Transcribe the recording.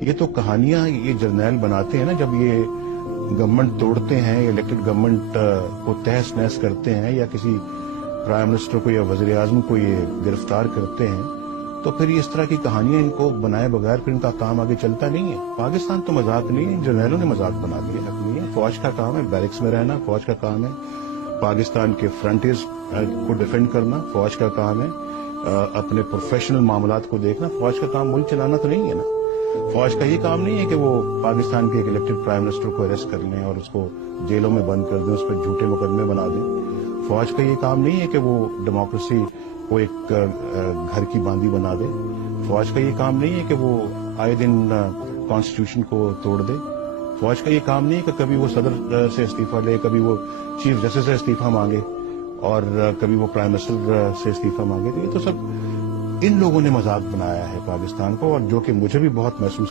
یہ تو کہانیاں یہ جرنیل بناتے ہیں نا، جب یہ گورنمنٹ توڑتے ہیں، الیکٹڈ گورنمنٹ کو تہس نہس کرتے ہیں، یا کسی پرائم منسٹر کو یا وزیر اعظم کو یہ گرفتار کرتے ہیں، تو پھر اس طرح کی کہانیاں ان کو بنائے بغیر پھر ان کا کام آگے چلتا نہیں ہے۔ پاکستان تو مذاق نہیں ہے، ان جرنیلوں نے مذاق بنا دیا، حق نہیں ہے۔ فوج کا کام ہے بیرکس میں رہنا، فوج کا کام ہے پاکستان کے فرنٹیئرز کو ڈیفینڈ کرنا، فوج کا کام ہے اپنے پروفیشنل معاملات کو دیکھنا۔ فوج کا کام ملک چلانا تو نہیں ہے نا۔ فوج کا یہ کام نہیں ہے کہ وہ پاکستان کے ایک الیکٹڈ پرائم منسٹر کو اریسٹ کر لیں اور اس کو جیلوں میں بند کر دیں، اس پہ جھوٹے مقدمے بنا دیں۔ فوج کا یہ کام نہیں ہے کہ وہ ڈیموکریسی کو ایک گھر کی باندی بنا دے۔ فوج کا یہ کام نہیں ہے کہ وہ آئے دن کانسٹیٹیوشن کو توڑ دے۔ فوج کا یہ کام نہیں ہے کہ کبھی وہ صدر سے استعفیٰ لے، کبھی وہ چیف جسٹس سے استعفیٰ مانگے، اور کبھی وہ پرائم منسٹر سے استعفیٰ مانگے۔ تو یہ تو سب ان لوگوں نے مذاق بنایا ہے پاکستان کو، اور جو کہ مجھے بھی بہت محسوس